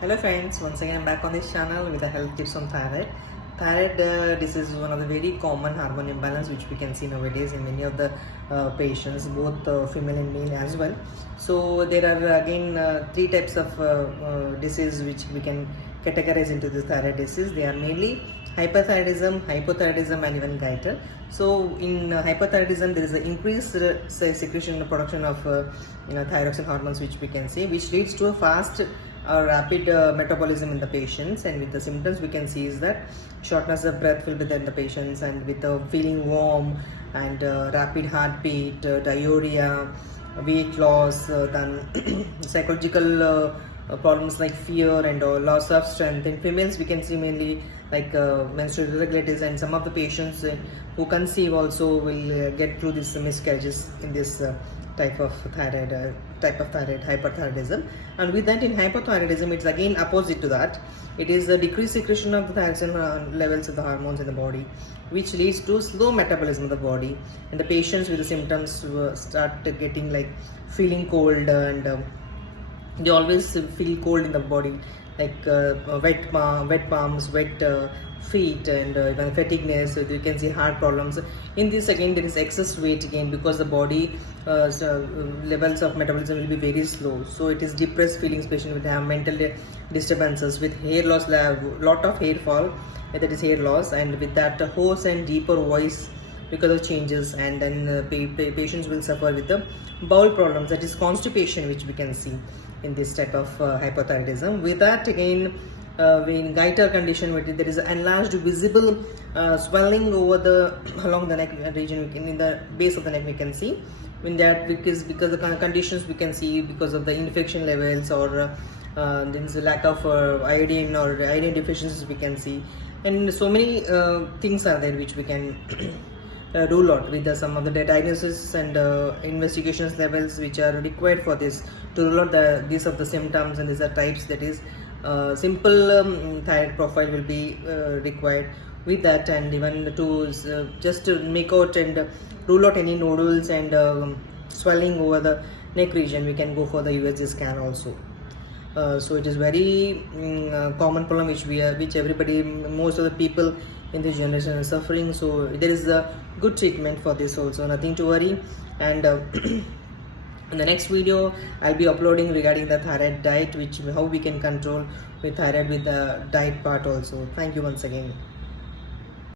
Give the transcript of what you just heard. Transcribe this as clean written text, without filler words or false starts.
Hello friends, once again I'm back on this channel with the health tips on thyroid. Thyroid this is one of the very common hormone imbalance which we can see nowadays in many of the patients, both female and male as well. So there are again three types of disease which we can categorize into this thyroid disease. They are mainly hyperthyroidism, hypothyroidism and even goiter. So in hyperthyroidism there is an increased secretion and production of thyroxine hormones which we can see, which leads to a fast rapid metabolism in the patients, and with the symptoms we can see is that shortness of breath will be there in the patients, and with the feeling warm and rapid heartbeat, diarrhea, weight loss, then psychological problems like fear and loss of strength. In females we can see mainly like menstrual irregularities, and some of the patients who conceive also will get through these miscarriages in this type of thyroid hyperthyroidism. And with that, in hypothyroidism it's again opposite to that. It is a decreased secretion of the thyroxine levels of the hormones in the body, which leads to slow metabolism of the body, and the patients with the symptoms start getting like feeling cold, and they always feel cold in the body, like wet palms, wet feet, and even fatigueness. So you can see heart problems. In this again there is excess weight again, because the body levels of metabolism will be very slow. So it is depressed feelings. Patient will have mental disturbances with hair loss, lot of hair fall, that is hair loss, and with that hoarse and deeper voice because of changes. And then patients will suffer with the bowel problems, that is constipation, which we can see in this type of hypothyroidism. With that again, in goiter condition, there is enlarged visible swelling over the along the neck region, in the base of the neck we can see. In that, because the conditions we can see, because of the infection levels, or there is a lack of iodine or iodine deficiencies we can see, and so many things are there which we can rule out with some of the diagnosis and investigations levels which are required for this, to rule out these of the symptoms, and these are types. That is simple thyroid profile will be required with that, and even to just to make out and rule out any nodules and swelling over the neck region, we can go for the USG scan also. So it is very common problem which everybody, most of the people in this generation are suffering. So there is a good treatment for this also, nothing to worry. And in the next video I'll be uploading regarding the thyroid diet, which how we can control with thyroid with the diet part also. Thank you once again.